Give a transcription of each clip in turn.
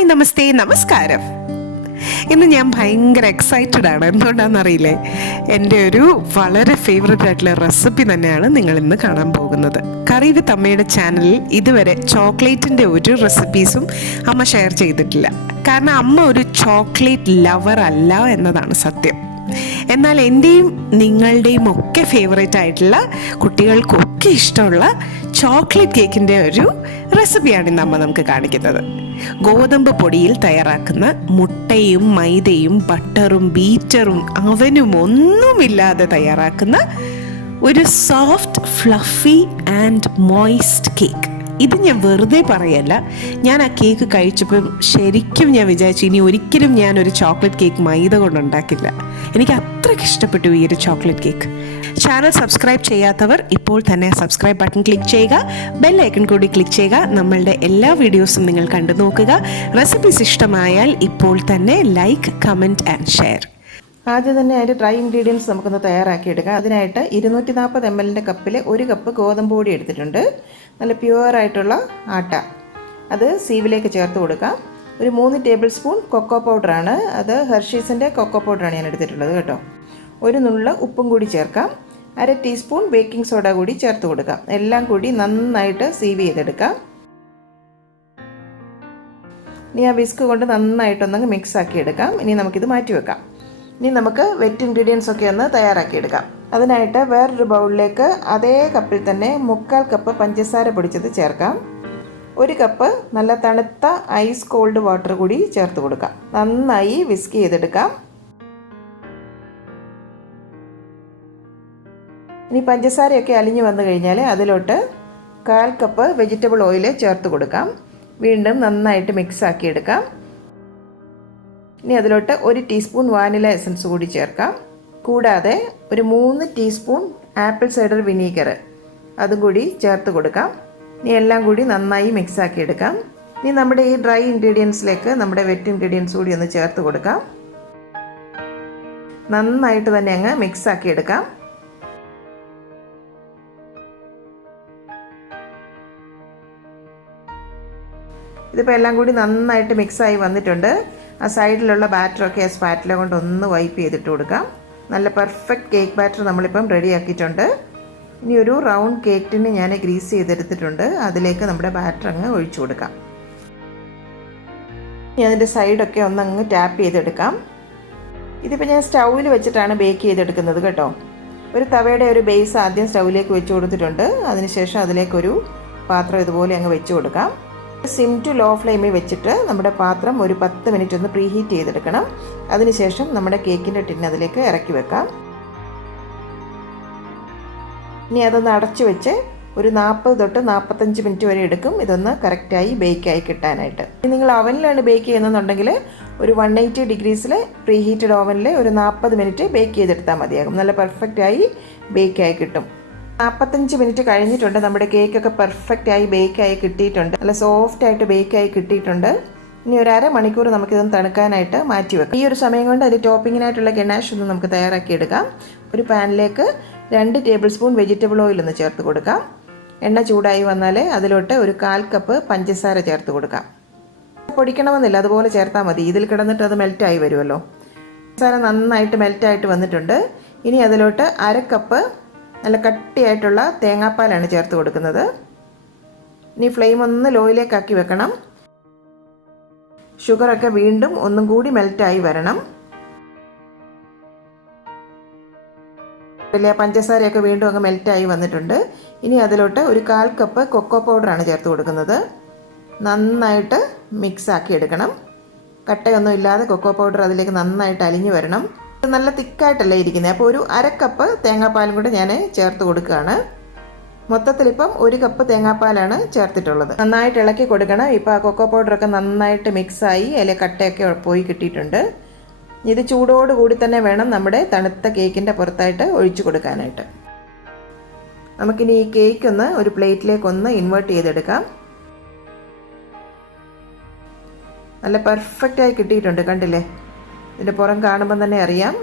Hi നമസ്തേ നമസ്കാരം. ഇന്ന് ഞാൻ ഭയങ്കര എക്സൈറ്റഡ് ആണ്. എന്തുകൊണ്ടാണെന്നറിയില്ലേ, എൻ്റെ ഒരു വളരെ ഫേവററ്റ് ആയിട്ടുള്ള റെസിപ്പി തന്നെയാണ് നിങ്ങൾ ഇന്ന് കാണാൻ പോകുന്നത്. കറി വിത്ത് അമ്മയുടെ ചാനലിൽ ഇതുവരെ ചോക്ലേറ്റിൻ്റെ ഒരു റെസിപ്പീസും അമ്മ ഷെയർ ചെയ്തിട്ടില്ല. കാരണം അമ്മ ഒരു ചോക്ലേറ്റ് ലവർ അല്ല എന്നതാണ് സത്യം. എന്നാൽ എൻ്റെയും നിങ്ങളുടെയും ഒക്കെ ഫേവറേറ്റ് ആയിട്ടുള്ള കുട്ടികൾക്കൊക്കെ ഇഷ്ടമുള്ള ചോക്ലേറ്റ് കേക്കിൻ്റെ ഒരു റെസിപ്പിയാണ് ഇന്ന് അമ്മ നമുക്ക് കാണിക്കുന്നത്. ഗോതമ്പ് പൊടിയിൽ തയ്യാറാക്കുന്ന മുട്ടയും മൈദയും ബട്ടറും ബീറ്ററും അവനും ഒന്നുമില്ലാതെ തയ്യാറാക്കുന്ന ഒരു soft fluffy and moist cake. ഇത് ഞാൻ വെറുതെ പറയല്ല. ഞാൻ ആ കേക്ക് കഴിച്ചപ്പം ശരിക്കും ഞാൻ വിചാരിച്ചു ഇനി ഒരിക്കലും ഞാനൊരു ചോക്ലേറ്റ് കേക്ക് മൈദ കൊണ്ടുണ്ടാക്കില്ല. എനിക്ക് അത്രയ്ക്ക് ഇഷ്ടപ്പെട്ടു ഈ ഒരു ചോക്ലേറ്റ് കേക്ക്. ചാനൽ സബ്സ്ക്രൈബ് ചെയ്യാത്തവർ ഇപ്പോൾ തന്നെ സബ്സ്ക്രൈബ് ബട്ടൺ ക്ലിക്ക് ചെയ്യുക, ബെൽ ഐക്കൺ കൂടി ക്ലിക്ക് ചെയ്യുക. നമ്മളുടെ എല്ലാ വീഡിയോസും നിങ്ങൾ കണ്ടു നോക്കുക. റെസിപ്പീസ് ഇഷ്ടമായാൽ ഇപ്പോൾ തന്നെ ലൈക്ക്, കമൻറ്റ് ആൻഡ് ഷെയർ. ആദ്യം തന്നെ അതിൻ്റെ ഡ്രൈ ഇൻഗ്രീഡിയൻസ് നമുക്കൊന്ന് തയ്യാറാക്കിയെടുക്കാം. അതിനായിട്ട് 240 ml കപ്പിൽ 1 കപ്പ് ഗോതമ്പ് പൊടി എടുത്തിട്ടുണ്ട്. നല്ല പ്യുവറായിട്ടുള്ള ആട്ട അത് സീവിലേക്ക് ചേർത്ത് കൊടുക്കാം. ഒരു 3 ടേബിൾ സ്പൂൺ കൊക്കോ പൗഡറാണ്, അത് ഹെർഷീസിൻ്റെ കൊക്കോ പൗഡറാണ് ഞാൻ എടുത്തിട്ടുള്ളത് കേട്ടോ. ഒരു നുള്ള ഉപ്പും കൂടി ചേർക്കാം. 1/2 ടീസ്പൂൺ ബേക്കിംഗ് സോഡ കൂടി ചേർത്ത് കൊടുക്കാം. എല്ലാം കൂടി നന്നായിട്ട് സീവ് ചെയ്തെടുക്കാം. ഇനി ആ വിസ്ക് കൊണ്ട് നന്നായിട്ടൊന്നങ്ങ് മിക്സ് ആക്കി എടുക്കാം. ഇനി നമുക്കിത് മാറ്റി വെക്കാം. ഇനി നമുക്ക് വെറ്റ് ഇൻഗ്രീഡിയൻസ് ഒക്കെ ഒന്ന് തയ്യാറാക്കിയെടുക്കാം. അതിനായിട്ട് വേറൊരു ബൗളിലേക്ക് അതേ കപ്പിൽ തന്നെ 1/4 കപ്പ് പഞ്ചസാര പൊടിച്ചത് ചേർക്കാം. 1 കപ്പ് നല്ല തണുത്ത ഐസ് കോൾഡ് വാട്ടർ കൂടി ചേർത്ത് കൊടുക്കാം. നന്നായി വിസ്ക് ചെയ്തെടുക്കാം. ഇനി പഞ്ചസാരയൊക്കെ അലിഞ്ഞു വന്നു കഴിഞ്ഞാൽ അതിലോട്ട് 1/4 കപ്പ് വെജിറ്റബിൾ ഓയിൽ ചേർത്ത് കൊടുക്കാം. വീണ്ടും നന്നായിട്ട് മിക്സ് ആക്കി എടുക്കാം. ഇനി അതിലോട്ട് 1 ടീസ്പൂൺ വാനില എസൻസ് കൂടി ചേർക്കാം. കൂടാതെ ഒരു 3 ടീസ്പൂൺ ആപ്പിൾ സൈഡർ വിനീഗർ അതും കൂടി ചേർത്ത് കൊടുക്കാം. ഇനി എല്ലാം കൂടി നന്നായി മിക്സ് ആക്കി എടുക്കാം. ഇനി നമ്മുടെ ഈ ഡ്രൈ ഇൻഗ്രീഡിയൻസിലേക്ക് നമ്മുടെ വെറ്റ് ഇൻഗ്രീഡിയൻസ് കൂടി ഒന്ന് ചേർത്ത് കൊടുക്കാം. നന്നായിട്ട് തന്നെ അങ്ങ് മിക്സ് ആക്കി എടുക്കാം. ഇതിപ്പോൾ എല്ലാം കൂടി നന്നായിട്ട് മിക്സായി വന്നിട്ടുണ്ട്. ആ സൈഡിലുള്ള ബാറ്ററൊക്കെ സ്പാറ്റില കൊണ്ട് ഒന്ന് വൈപ്പ് ചെയ്തിട്ട് കൊടുക്കാം. നല്ല പെർഫെക്റ്റ് കേക്ക് ബാറ്റർ നമ്മളിപ്പം റെഡി ആക്കിയിട്ടുണ്ട്. ഇനി ഒരു റൗണ്ട് കേക്ക് ടിന് ഞാൻ ഗ്രീസ് ചെയ്തെടുത്തിട്ടുണ്ട്. അതിലേക്ക് നമ്മുടെ ബാറ്റർ അങ്ങ് ഒഴിച്ചു കൊടുക്കാം. ഇനി അതിൻ്റെ സൈഡൊക്കെ ഒന്നങ്ങ് ടാപ്പ് ചെയ്തെടുക്കാം. ഇതിപ്പോൾ ഞാൻ സ്റ്റൗവിൽ വെച്ചിട്ടാണ് ബേക്ക് ചെയ്തെടുക്കുന്നത് കേട്ടോ. ഒരു തവയുടെ ഒരു ബേസ് ആദ്യം സ്റ്റൗവിലേക്ക് വെച്ച് കൊടുത്തിട്ടുണ്ട്. അതിനുശേഷം അതിലേക്കൊരു പാത്രം ഇതുപോലെ അങ്ങ് വെച്ച് കൊടുക്കാം. സിം ടു ലോ ഫ്ലെയിമിൽ വെച്ചിട്ട് നമ്മുടെ പാത്രം ഒരു 10 മിനിറ്റ് ഒന്ന് പ്രീഹീറ്റ് ചെയ്തെടുക്കണം. അതിനുശേഷം നമ്മുടെ കേക്കിൻ്റെ ടിൻ അതിലേക്ക് ഇറക്കി വെക്കാം. ഇനി അതൊന്ന് അടച്ചു വെച്ച് ഒരു 40 തൊട്ട് 45 മിനിറ്റ് വരെ എടുക്കും ഇതൊന്ന് കറക്റ്റായി ബേക്കായി കിട്ടാനായിട്ട്. ഇനി നിങ്ങൾ അവനിലാണ് ബേക്ക് ചെയ്യുന്നതെന്നുണ്ടെങ്കിൽ ഒരു 180 ഡിഗ്രീസിൽ പ്രീഹീറ്റഡ് ഓവനിൽ ഒരു 40 മിനിറ്റ് ബേക്ക് ചെയ്തെടുത്താൽ മതിയാകും. നല്ല പെർഫെക്റ്റായി ബേക്കായി കിട്ടും. 45 മിനിറ്റ് കഴിഞ്ഞിട്ടുണ്ട്. നമ്മുടെ കേക്കൊക്കെ പെർഫെക്റ്റായി ബേക്കായി കിട്ടിയിട്ടുണ്ട്. നല്ല സോഫ്റ്റായിട്ട് ബേക്കായി കിട്ടിയിട്ടുണ്ട്. ഇനി ഒരു അരമണിക്കൂർ നമുക്കിതൊന്ന് തണുക്കാനായിട്ട് മാറ്റി വെക്കാം. ഈ ഒരു സമയം കൊണ്ട് അതിൽ ടോപ്പിങ്ങിനായിട്ടുള്ള ഗനാഷ് ഒന്ന് നമുക്ക് തയ്യാറാക്കിയെടുക്കാം. ഒരു പാനിലേക്ക് 2 ടേബിൾ സ്പൂൺ വെജിറ്റബിൾ ഓയിൽ ഒന്ന് ചേർത്ത് കൊടുക്കാം. എണ്ണ ചൂടായി വന്നാൽ അതിലോട്ട് ഒരു 1/4 കപ്പ് പഞ്ചസാര ചേർത്ത് കൊടുക്കാം. പൊടിക്കണമെന്നില്ല, അതുപോലെ ചേർത്താൽ മതി. ഇതിൽ കിടന്നിട്ട് അത് മെൽറ്റായി വരുമല്ലോ. പഞ്ചസാര നന്നായിട്ട് മെൽറ്റായിട്ട് വന്നിട്ടുണ്ട്. ഇനി അതിലോട്ട് 1/2 കപ്പ് നല്ല കട്ടിയായിട്ടുള്ള തേങ്ങാപ്പാലാണ് ചേർത്ത് കൊടുക്കുന്നത്. ഇനി ഫ്ലെയിം ഒന്ന് ലോയിലേക്കാക്കി വെക്കണം. ഷുഗറൊക്കെ വീണ്ടും ഒന്നും കൂടി മെൽറ്റായി വരണം. പഞ്ചസാരയൊക്കെ വീണ്ടും അങ്ങ് മെൽറ്റായി വന്നിട്ടുണ്ട്. ഇനി അതിലോട്ട് ഒരു 1/4 കപ്പ് കൊക്കോ പൗഡറാണ് ചേർത്ത് കൊടുക്കുന്നത്. നന്നായിട്ട് മിക്സ് ആക്കി എടുക്കണം. കട്ടയൊന്നും ഇല്ലാതെ കൊക്കോ പൗഡർ അതിലേക്ക് നന്നായിട്ട് അലിഞ്ഞു വരണം. നല്ല തിക്കായിട്ടല്ലേ ഇരിക്കുന്നത്. അപ്പോൾ ഒരു 1/2 കപ്പ് തേങ്ങാപ്പാലും കൂടെ ഞാൻ ചേർത്ത് കൊടുക്കുകയാണ്. മൊത്തത്തിലിപ്പം 1 കപ്പ് തേങ്ങാപ്പാലാണ് ചേർത്തിട്ടുള്ളത്. നന്നായിട്ട് ഇളക്കി കൊടുക്കണം. ഇപ്പോൾ ആ കൊക്കോ പൗഡറൊക്കെ നന്നായിട്ട് മിക്സായി അതിലെ കട്ടയൊക്കെ പോയി കിട്ടിയിട്ടുണ്ട്. ഇത് ചൂടോട് കൂടി തന്നെ വേണം നമ്മുടെ തണുത്ത കേക്കിൻ്റെ പുറത്തായിട്ട് ഒഴിച്ചു കൊടുക്കാനായിട്ട്. നമുക്കിനി ഈ കേക്ക് ഒന്ന് ഒരു പ്ലേറ്റിലേക്കൊന്ന് ഇൻവേർട്ട് ചെയ്തെടുക്കാം. നല്ല പെർഫെക്റ്റായി കിട്ടിയിട്ടുണ്ട്, കണ്ടില്ലേ? ഇതിൻ്റെ പുറം കാണുമ്പം തന്നെ അറിയാം.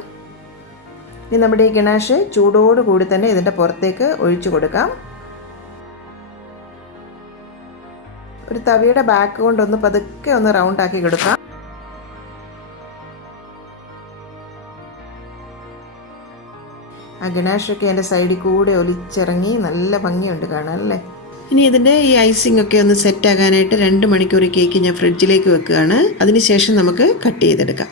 ഇനി നമ്മുടെ ഈ ഗനാഷ് ചൂടോട് കൂടി തന്നെ ഇതിൻ്റെ പുറത്തേക്ക് ഒഴിച്ചു കൊടുക്കാം. ഒരു തവിയുടെ ബാക്ക് കൊണ്ടൊന്ന് പതുക്കെ ഒന്ന് റൗണ്ട് ആക്കി കൊടുക്കാം. ആ ഗണേഷൊക്കെ അതിൻ്റെ സൈഡിൽ കൂടെ ഒലിച്ചിറങ്ങി നല്ല ഭംഗിയുണ്ട് കാണാൻ അല്ലേ. ഇനി ഇതിൻ്റെ ഈ ഐസിംഗ് ഒക്കെ ഒന്ന് സെറ്റ് ആകാനായിട്ട് 2 മണിക്കൂർ കേക്ക് ഞാൻ ഫ്രിഡ്ജിലേക്ക് വെക്കുകയാണ്. അതിനുശേഷം നമുക്ക് കട്ട് ചെയ്തെടുക്കാം.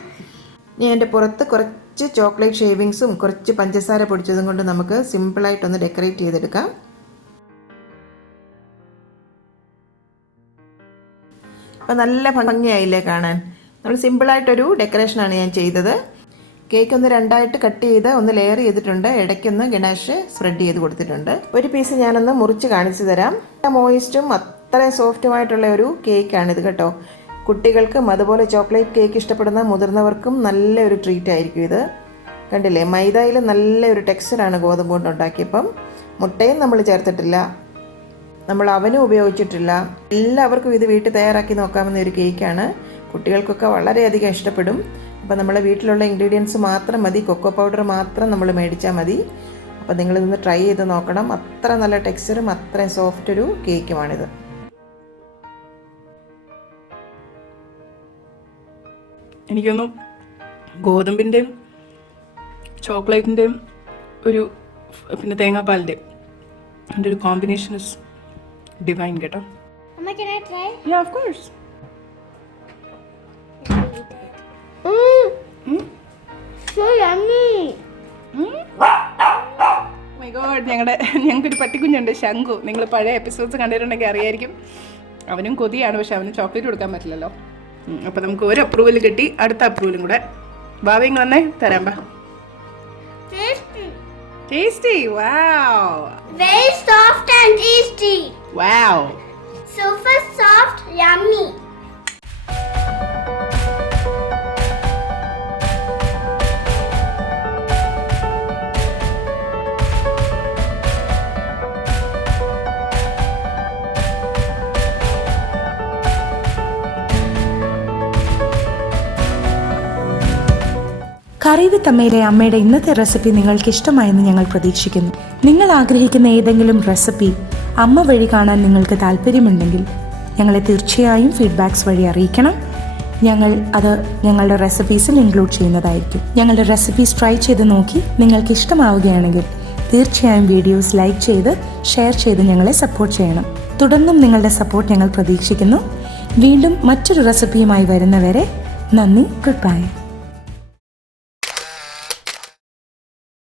ഇനി അതിൻ്റെ പുറത്ത് കുറച്ച് ചോക്ലേറ്റ് ഷേവിങ്സും കുറച്ച് പഞ്ചസാര പൊടിച്ചതും കൊണ്ട് നമുക്ക് സിമ്പിളായിട്ടൊന്ന് ഡെക്കറേറ്റ് ചെയ്തെടുക്കാം. അപ്പോൾ നല്ല ഭംഗിയായില്ലേ കാണാൻ. നമ്മൾ സിമ്പിളായിട്ടൊരു ഡെക്കറേഷനാണ് ഞാൻ ചെയ്തത്. കേക്ക് ഒന്ന് 2ആയിട്ട് കട്ട് ചെയ്ത് ഒന്ന് ലെയർ ചെയ്തിട്ടുണ്ട്. ഇടയ്ക്കൊന്ന് ഗണേഷ് സ്പ്രെഡ് ചെയ്ത് കൊടുത്തിട്ടുണ്ട്. ഒരു പീസ് ഞാനൊന്ന് മുറിച്ച് കാണിച്ചു തരാം. മോയിസ്റ്റും അത്രയും സോഫ്റ്റുമായിട്ടുള്ള ഒരു കേക്കാണിത് കേട്ടോ. കുട്ടികൾക്കും അതുപോലെ ചോക്ലേറ്റ് കേക്ക് ഇഷ്ടപ്പെടുന്ന മുതിർന്നവർക്കും നല്ലൊരു ട്രീറ്റ് ആയിരിക്കും ഇത്. കണ്ടില്ലേ, മൈദയിൽ നല്ലൊരു ടെക്സ്ചറാണ് ഗോതമ്പ് കൊണ്ട് ഉണ്ടാക്കിയപ്പം. മുട്ടയും നമ്മൾ ചേർത്തിട്ടില്ല, നമ്മൾ അവനും ഉപയോഗിച്ചിട്ടില്ല. എല്ലാവർക്കും ഇത് വീട്ടിൽ തയ്യാറാക്കി നോക്കാവുന്ന ഒരു കേക്കാണ്. കുട്ടികൾക്കൊക്കെ വളരെയധികം ഇഷ്ടപ്പെടും. അപ്പോൾ നമ്മളെ വീട്ടിലുള്ള ഇൻഗ്രീഡിയൻസ് മാത്രം മതി, കൊക്കോ പൗഡർ മാത്രം നമ്മൾ മേടിച്ചാൽ മതി. അപ്പോൾ നിങ്ങളിതൊന്ന് ട്രൈ ചെയ്ത് നോക്കണം. അത്ര നല്ല ടെക്സ്ചറും അത്രയും സോഫ്റ്റ് ഒരു കേക്കുമാണിത്. എനിക്കൊന്നും ഗോതമ്പിൻ്റെയും ചോക്ലേറ്റിൻ്റെയും ഒരു പിന്നെ തേങ്ങാപ്പാലിൻ്റെയും അതിൻ്റെ ഒരു കോമ്പിനേഷൻ ഇസ് ഡിവൈൻ കേട്ടോ. Amma, can I try? Yeah, of course. So yummy. My God, ഞങ്ങൾക്കൊരു പട്ടിക്കുഞ്ഞുണ്ട്, ശംഖു. നിങ്ങൾ പഴയ എപ്പിസോഡ്സ് കണ്ടിട്ടുണ്ടെങ്കിൽ അറിയായിരിക്കും. അവനും കൊതിയാണ്, പക്ഷെ അവന് ചോക്ലേറ്റ് കൊടുക്കാൻ പറ്റില്ലല്ലോ. അപ്പോൾ നമുക്ക് ഒരു അപ്രൂവൽ കിട്ടി, അടുത്ത അപ്രൂവലും കൂടെ. ബാബയും വന്നേ തരാം. ബാ. Tasty. Tasty, wow. Very soft and tasty. Wow. Super soft, yummy. കറി വിത്ത് അമ്മയിലെ അമ്മയുടെ ഇന്നത്തെ റെസിപ്പി നിങ്ങൾക്ക് ഇഷ്ടമായെന്ന് ഞങ്ങൾ പ്രതീക്ഷിക്കുന്നു. നിങ്ങൾ ആഗ്രഹിക്കുന്ന ഏതെങ്കിലും റെസിപ്പി അമ്മ വഴി കാണാൻ നിങ്ങൾക്ക് താല്പര്യമുണ്ടെങ്കിൽ ഞങ്ങളെ തീർച്ചയായും ഫീഡ്ബാക്സ് വഴി അറിയിക്കണം. ഞങ്ങൾ അത് ഞങ്ങളുടെ റെസിപ്പീസിൽ ഇൻക്ലൂഡ് ചെയ്യുന്നതായിരിക്കും. ഞങ്ങളുടെ റെസിപ്പീസ് ട്രൈ ചെയ്ത് നോക്കി നിങ്ങൾക്ക് ഇഷ്ടമാവുകയാണെങ്കിൽ തീർച്ചയായും വീഡിയോസ് ലൈക്ക് ചെയ്ത് ഷെയർ ചെയ്ത് ഞങ്ങളെ സപ്പോർട്ട് ചെയ്യണം. തുടർന്നും നിങ്ങളുടെ സപ്പോർട്ട് ഞങ്ങൾ പ്രതീക്ഷിക്കുന്നു. വീണ്ടും മറ്റൊരു റെസിപ്പിയുമായി വരുന്നവരെ നന്ദി. Good bye.